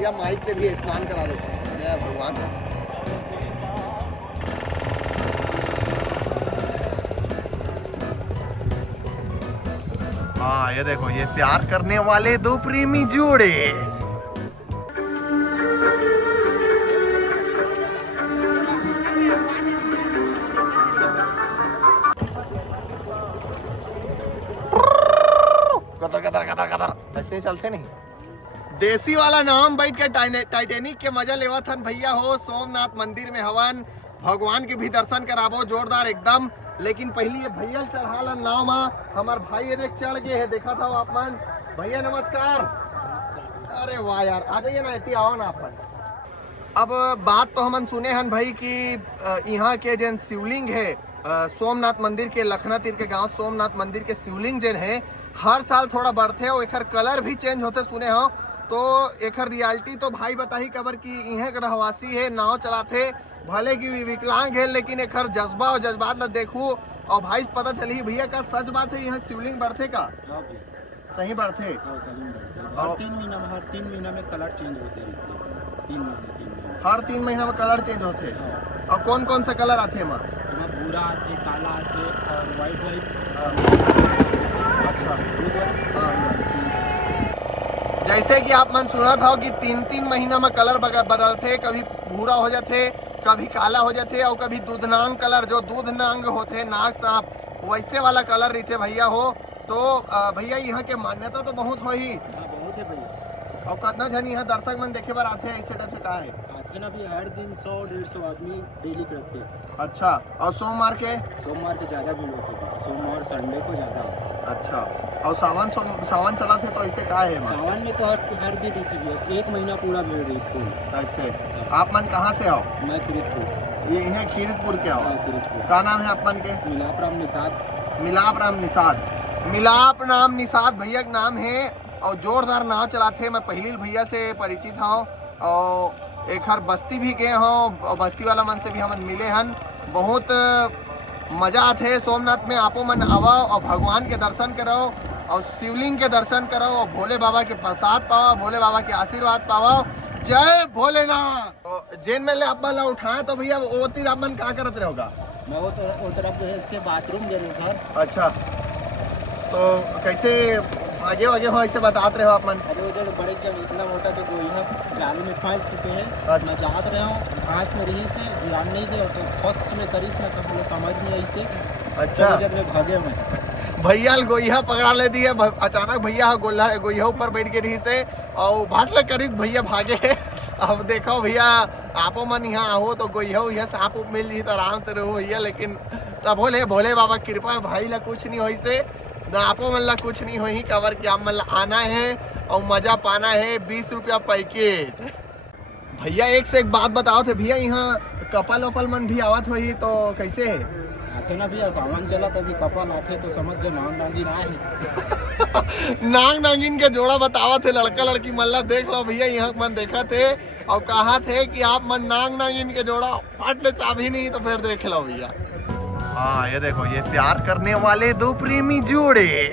भैया माइक पे भी स्नान करा देते हैं। जय भगवान। हाँ ये देखो, ये प्यार करने वाले दो प्रेमी जोड़े। कतर कतर कतर कतर ऐसे चलते नहीं। देसी वाला नाम बैठ के टाइटैनिक के मजा लेवा थन भैया हो। सोमनाथ मंदिर में हवन, भगवान के भी दर्शन कराबो जोरदार एकदम। लेकिन पहले ये भैया चढ़ाला नाव में, हमार भाई ये देख चढ़ गए है, देखा था आप मन। भैया नमस्कार। अरे वाह यार, आ जाइए ना, इतनी आओ ना अपन। अब बात तो हमन सुने हन भाई कि यहाँ के जन शिवलिंग है सोमनाथ मंदिर के, लखना तीर के गांव सोमनाथ मंदिर के शिवलिंग जन है हर साल थोड़ा बढ़ते और एक कलर भी चेंज होते सुने हो। तो एक रियलिटी तो भाई बताही कबर की यहाँ के रहवासी है, नाव चलाते, भले की विकलांग है लेकिन एक जज्बा और जज्बात ला देखू और भाई पता चली भैया का सच बात है। यहाँ शिवलिंग बढ़ते का सही बढ़ते हर 3 महीना में कलर चेंज होते रहते हैं। हर 3 महीना में कलर चेंज होते। और कौन कौन सा कलर आते हैं? भूरा आते, काला आते और वाइट। अच्छा, जैसे कि आप मन सुना था कि 3 महीना में कलर बदलते, कभी भूरा हो जाते, कभी काला हो जाते और कभी दूधनांग कलर, जो दूध नांग होते नाग सांप वैसे वाला कलर रहते भैया हो। तो भैया यहाँ के मान्यता तो बहुत हो ही। बहुत है भैया। और कितना जन यहाँ दर्शक मन देखे बार आते हैं ऐसे टाइप से? कहा है आते ना भी हर दिन 100-150 आदमी डेली करते हैं। अच्छा, और सोमवार के ज़्यादा भीड़ होती है, सोमवार संडे को ज़्यादा होता है। अच्छा, और सावन चला थे तो ऐसे कहा है? सावन में तो हर दिन रहती है, 1 महीना पूरा भीड़ रहती है। ऐसे आप मन कहाँ से आओ? मैं खीरतपुर। ये यहाँ खीरतपुर के आओ। खीरतपुर। क्या नाम है आप मन के? मिलाप राम निषाद। मिलाप राम निषाद भैया का नाम है और जोरदार नाव चलाते। मैं पहली भैया से परिचित हूँ और एक हर बस्ती भी गए हूँ और बस्ती वाला मन से भी हम मिले हन। बहुत मजा आते सोमनाथ में। आपो मन आओ और भगवान के दर्शन करो और शिवलिंग के दर्शन करो और भोले बाबा के प्रसाद पाओ, भोले बाबा के आशीर्वाद पाओ। जय भोलेनाथ। तो जेन में ले आप मन उठाए तो भैया वो तीर आप मन क्या करते रहोगा? मैं वो तरफ से बाथरूम जरूर सर। अच्छा, तो कैसे आगे आगे हो ऐसे बताते रहे हो आप मन? अरे उधर बड़े जब इतना मोटा जो गोइहा जाल में फंस चुके हैं। अच्छा। मैं चाहत रहा हूँ घास में रही से गिरान नहीं दे तो फर्स्ट में करीस में तब लोग समझ नहीं आई से। अच्छा, में भागे मैं भैया गोइहा पकड़ा ले दिए अचानक। भैया गोइहा ऊपर बैठ के रही से और भाषण करी भैया भागे। अब देखो भैया आपो मन यहाँ आओ तो गोइहा सांप उप मिल जी तो आराम से रहो भैया। लेकिन तब भोले बाबा कृपा भाई ला कुछ नहीं होई से, ना आपो मन ला कुछ नहीं होई। कवर के आप मन ला आना है और मजा पाना है। 20 रुपया पैकेट। भैया एक से एक बात बताओ थे भैया, यहाँ कपल वपल मन भी आवत होई तो कैसे है? आते ना भैया सामान चला तभी कपल आते तो समझ जो नाग नागिन आए। नाग नागिन के जोड़ा बतावा थे लड़का लड़की मल्ला। देख लो भैया यहाँ मन देखा थे और कहा थे कि आप मन नाग नागिन के जोड़ा फट ले चाबी नहीं तो फिर देख लो भैया। हाँ ये देखो, ये प्यार करने वाले दो प्रेमी जोड़े।